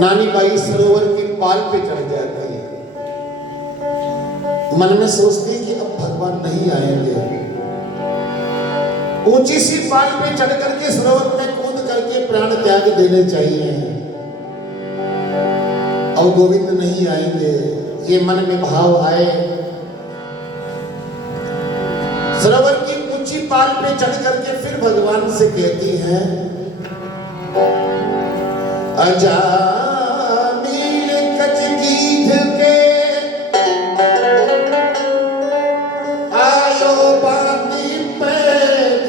नानी बाई सरोवर की पाल पे चढ़ जाती है, मन में सोचती कि अब भगवान नहीं आएंगे। ऊंची सी पाल पे चढ़ करके सरोवर में कूद करके प्राण त्याग देने चाहिए, अब गोविंद नहीं आएंगे, ये मन में भाव आए। सरोवर की ऊंची पाल पे चढ़ करके फिर भगवान से कहती हैं, अजा नील कच गीध के आयो बाती पैज,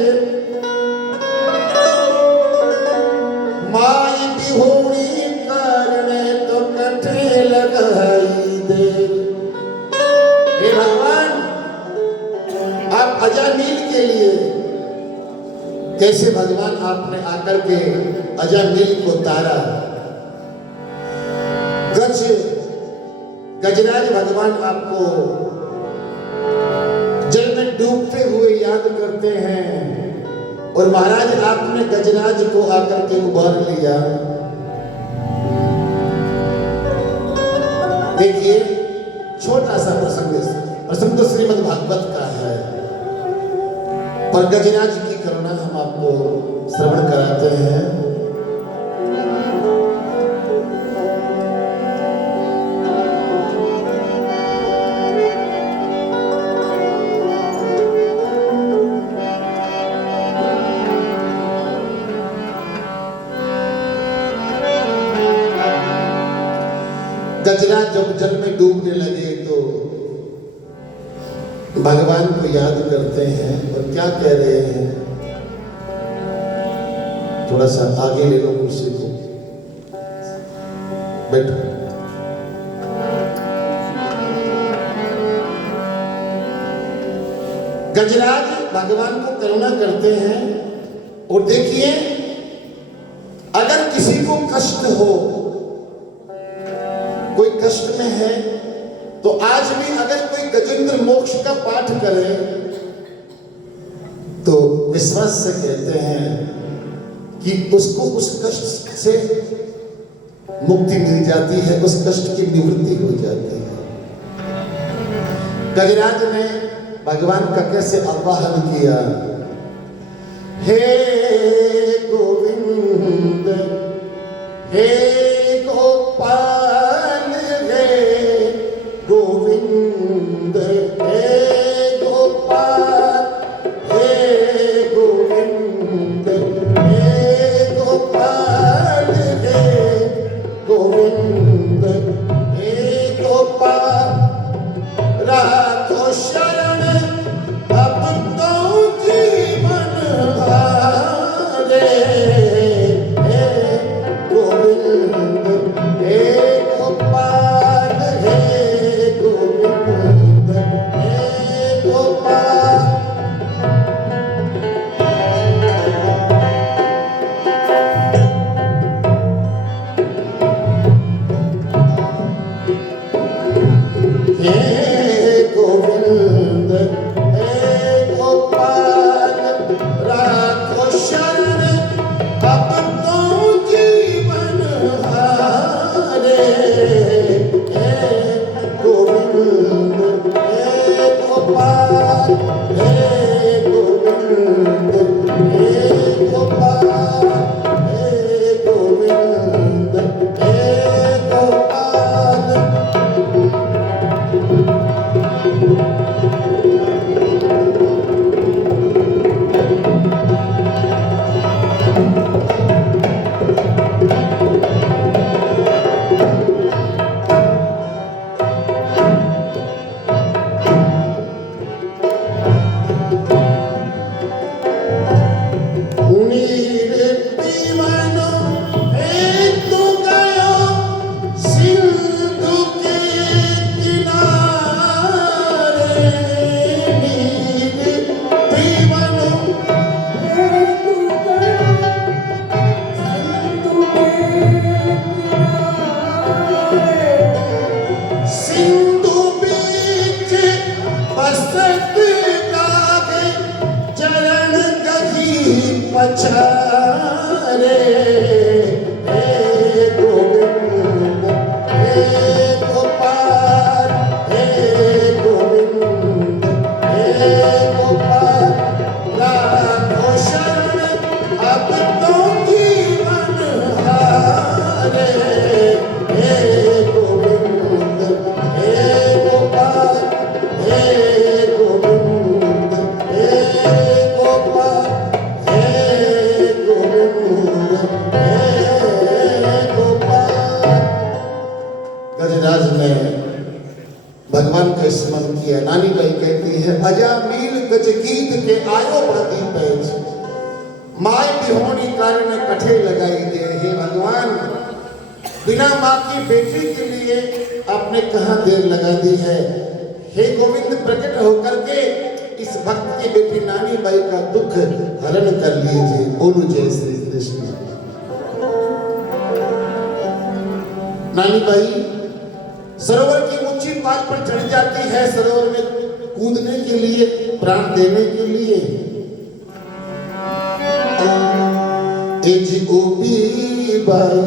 माई बिहोणी करने तो कटे लगाई दे। हे भगवान, आप अजामील के लिए कैसे भगवान आपने आकर के अजामील को तारा। गजराज भगवान आपको जल में डूबते हुए याद करते हैं और महाराज आपने गजराज को आकर के उबार लिया। देखिए छोटा सा प्रसंग तो श्रीमद् भागवत का है, पर गजराज की करुणा हम आपको श्रवण कराते हैं। गजराज जब जल में डूबने लगे तो भगवान को याद करते हैं और क्या कह रहे हैं, थोड़ा सा आगे ले लो कुर्सी को, बैठो। गजराज भगवान को करुणा करते हैं और देखिए, अगर किसी को कष्ट हो, कोई कष्ट में है, तो आज भी अगर कोई गजेंद्र मोक्ष का पाठ करे तो विश्वास से कहते हैं कि उसको उस कष्ट से मुक्ति मिल जाती है, उस कष्ट की निवृत्ति हो जाती है। गजराज ने भगवान का कैसे आवाहन किया, हे गोविंद, हे गोपाल, गोविंद, हे गोपाल, हे गोविंद, हे गोपाल, हे गोविंद, हे गोपाल, राखो शरण अब तो जीवन हारे, हे गोविंद, हे गोपाल, हे गोविंद, किया। नानी बाई कहती है अजा मील गज गीत के आयो बाती पैज, माय बिहोनी कारण कठे लगाई दे। हे भगवान, बिना माँ की बेटी के लिए आपने कहाँ देर लगा दी है। हे गोविंद, प्रकट होकर के इस भक्त की बेटी नानी बाई का दुख हरण कर लीजिए। बोलो जय श्री कृष्ण। नानी बाई सरोवर की ऊंची पाल पर चढ़ जाती है, सरोवर में कूदने के लिए, प्राण देने के लिए। एज गोपी बाई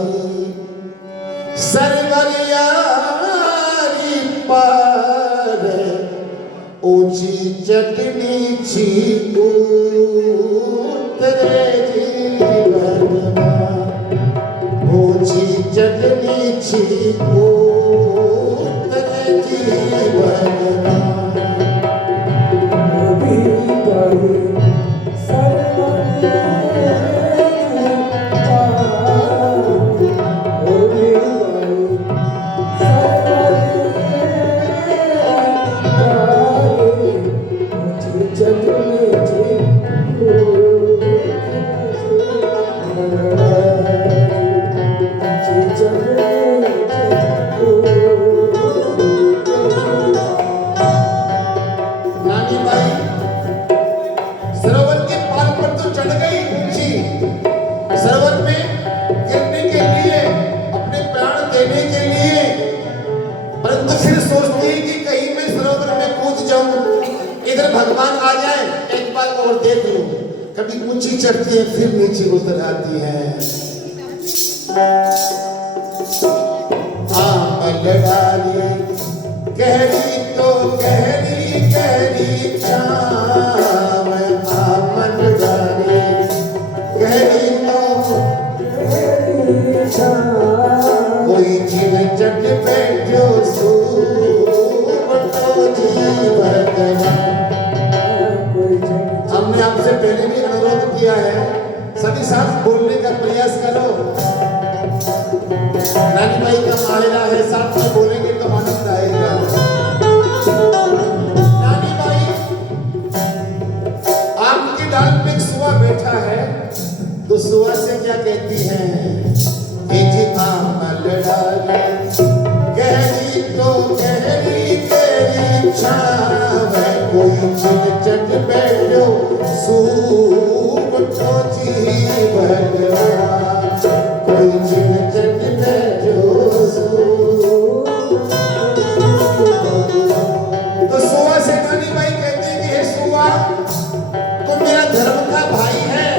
सरवर यारी पार, ऊंची चटनी छी उतरे जीवन, ऊंची चटनी छी उतरे जीवन। भगवान आ जाए एक बार और देख लो। कभी ऊंची चढ़ती है फिर नीचे उतर आती है। आमल डाली गहरी तो गहरी गहरी छाव, आमल डाली गहरी तो गहरी छाव, कोई छिन चट बैठो सूबतो जीवन। हमने आपसे पहले भी अनुरोध किया है, सभी साथ बोलने का प्रयास करो। नानी बाई का माहिरा है, साथ में बोलेंगे तो आनंद आएगा। नानी बाई आम की डाल पे सुआ बैठा है, तो सुआ से क्या कहती है? आमल डाले गहरी तो गहरी गहरी छाव, कोई छिन चट बैठो सूबतो जीवन, कोई छिन चट बैठो तो सुआ से नानी बाई कहती कि हे सुआ, तुम मेरा धर्म का भाई है।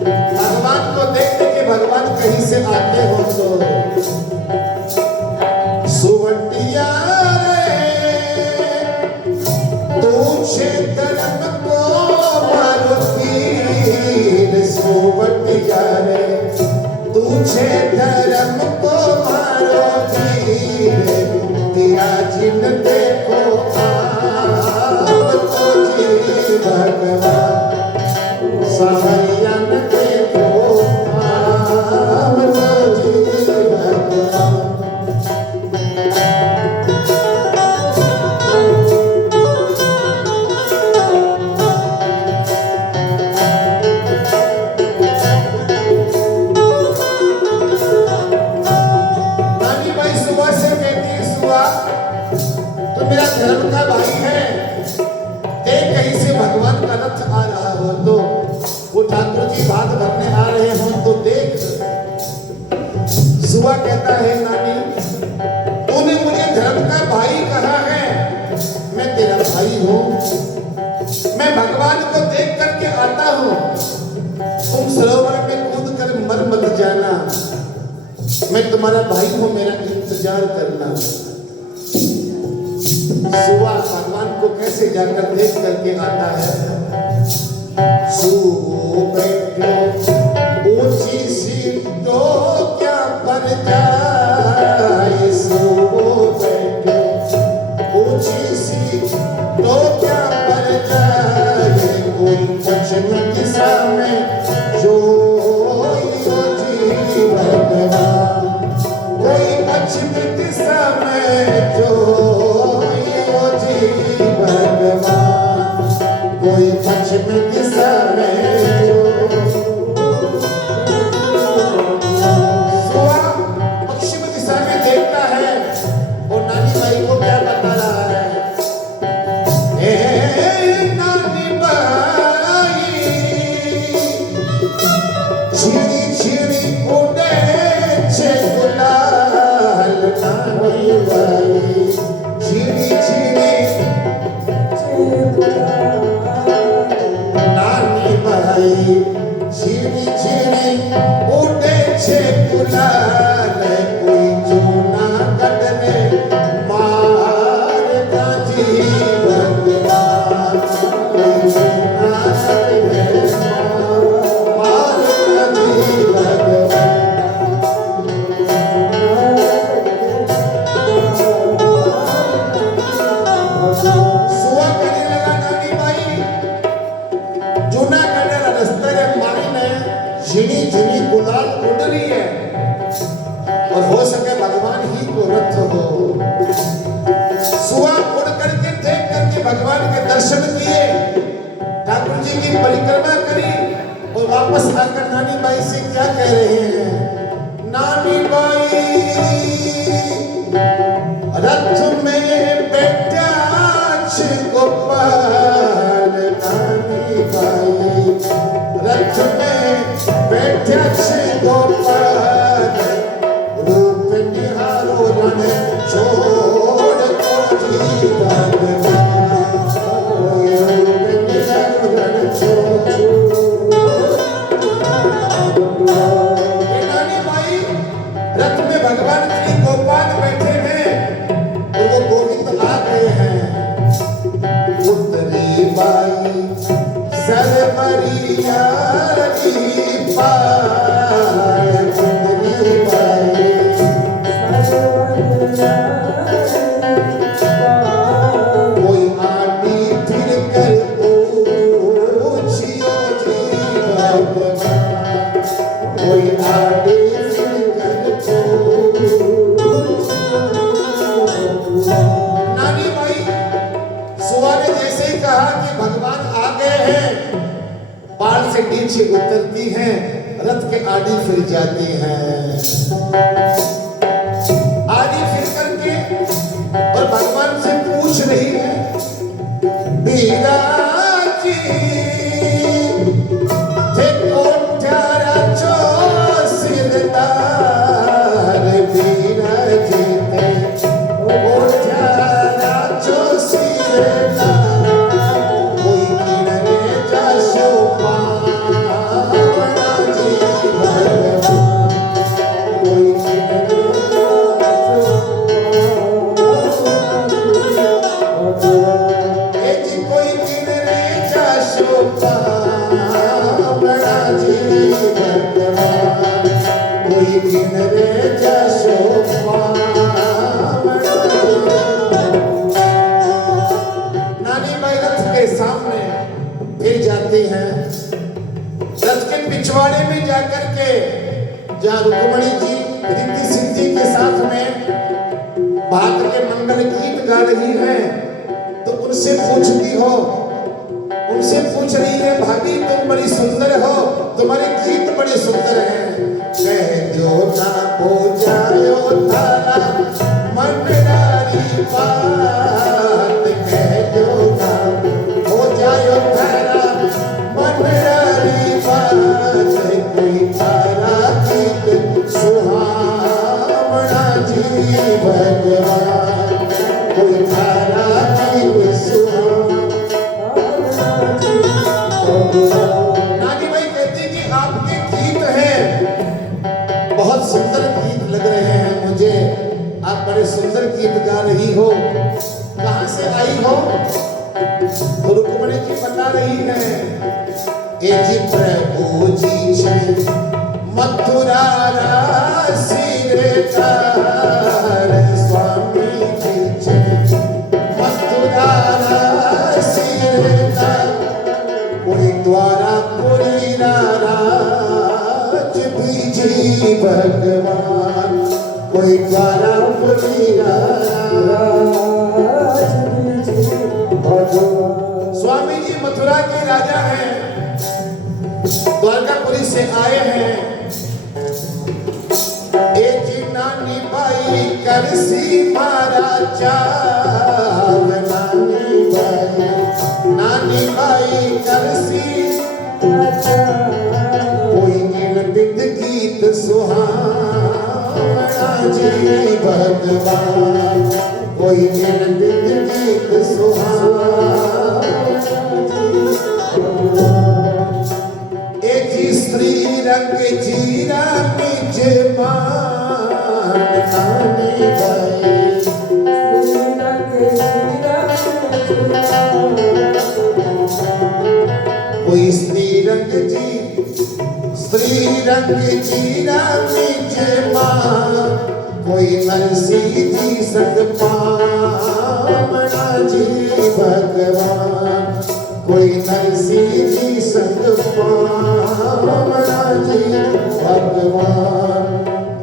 भगवान को देखते कि भगवान कहीं से आते हो तो सुवटिया तुझे धर्म को मारुति, सुवटिया रे तुझे धर्म को मारुति, तेरा जिन देखो आप तो जी भगवान, सावरियन देखो आप तो जी भगवान। मेरा धर्म का भाई है, देख कहीं से भगवान का रथ आ रहा हो तो, वो ठाकुर जी भात भरने आ रहे हो तो देख। सुआ कहता है नानी, तूने मुझे धर्म का भाई कहा है, मैं तेरा भाई हूँ, मैं भगवान को देख करके आता हूँ। तुम सरोवर में कूद कर मर मत जाना, मैं तुम्हारा भाई हूँ, मेरा इंतजार करना। सुआ भगवान को कैसे जाकर देख करके आता है। सो बैठो ऊंची सीटों क्या पर जाए, सो बैठो ऊंची सीटों क्या पर जाए, कोई कुछ न किसा में जो जी भगवान, कोई कुछ न किसा में जो वापस आकर नानी बाई से क्या कह रहे हैं? नानी बाई रथ में बैठा गोपाल, नानी बाई रथ में बैठा गोपाल, रूप निहारो रण छोड़ को जी भगवान, रूप निहारो रण छोड़। नानी बाई रथ में भगवान श्री गोपाल बैठे हैं और वो गोविंद आ गए हैं। उतरी बाई सरमरिया की पार, उतरी बाई कोई आटी फिर कर पूछियो जी भगवान, कोई आटी फिर कर नानी बाई सुआ ने जैसे ही कहा कि भगवान आ गए हैं, पहाड़ से नीचे उतरती हैं, रथ के आड़ी फिर जाती हैं। आड़ी फिर करके और भगवान से पूछ रही है, बीराजी थे कोठारा चो सिरदार, बीराजी थे कोठारा चो सिरदार, नानी बाई रथ के सामने फिर जाती हैं। रथ के पिछवाड़े में जाकर के जहाँ रुक्मणी जी रिद्धि सिद्धि के साथ में भाग के मंगल गीत गा रही हैं, तो उनसे पूछती हो, उनसे पूछ रही है, भाभी तुम बड़ी सुंदर हो, तुम्हारे गीत बड़े सुंदर हैं, कह जो ना हो जायो तारा मनरारी बात, कह जो ना हो जायो तारा मनरारी बात, कोई तारा गीत सुहावना जी भगवान, कोई तारा गीत सुहावना। नानी बाई कहती कि आपके गीत हैं, बहुत सुंदर गीत लग रहे हैं मुझे, आप बड़े सुंदर गीत गा रही हो, कहाँ से आई हो? तो रुक्मणी जी बता रही है, ए जी प्रभु जी छे मथुरा राशि रे कार, स्वामी जी छे मथुरा राशि रे कार, कोई द्वारा पुरी राज बीजी भगवान, कोई द्वारा पुरी राज बीजी भगवान। स्वामी जी मथुरा के राजा हैं, द्वारकापुरी से आए हैं। ए जी नानी बाई करसी मारा चाव, नानी बाई करसी कोई गिन बिंद गीत सुहावना जी भगवान, कोई गिन बिंद गीत सुहावना जी। ए जी स्त्री रंग जीरा मिज मान, नानी बाई कोई स्त्री रंग जीरा मिज मान, कोई नरसी जी संग पावना जी भगवान, कोई नरसी जी संग पावना जी भगवान,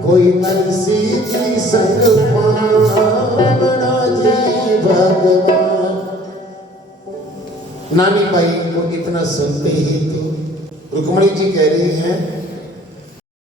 कोई नरसी जी संग पावना जी भगवान। नानी बाई को इतना सुनते ही तो रुक्मणी जी कह रही हैं